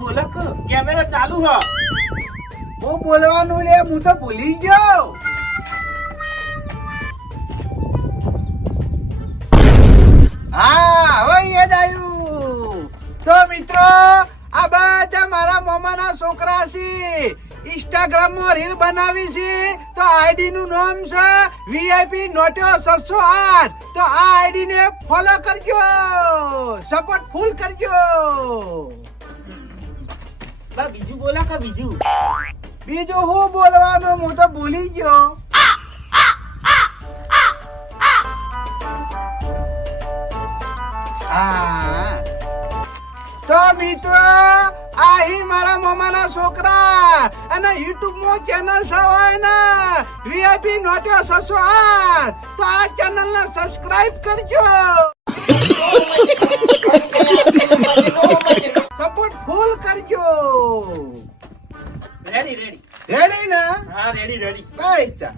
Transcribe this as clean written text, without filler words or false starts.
બોલો કે કેમેરા ચાલુ હ. હું બોલવાનું લે હું તો ભૂલી ગયો. હા હવે યાદ આવ્યું. તો મિત્રો આ બધા મારા મામાના છોકરા છે. ઇન્સ્ટાગ્રામ માં રીલ બનાવી છે તો આઈડી નું નામ છે VIP નોટ્યો 608. તો આ આઈડી ને ફોલો કરજો, સપોર્ટ ફૂલ કરજો. બા બીજું બોલા કે બીજું બીજું હું બોલવાનું હું તો ભૂલી ગયો. હા તો મિત્રો આહી મારા મામાના છોકરા અને YouTube માં ચેનલ છે હોય ને VIP નોટ્યો 608. તો આ ચેનલ ને સબસ્ક્રાઇબ કરજો, સપોર્ટ ફૂલ કરજો. રેડી રેડી રેડી ને? હા રેડી રેડી કઈ તા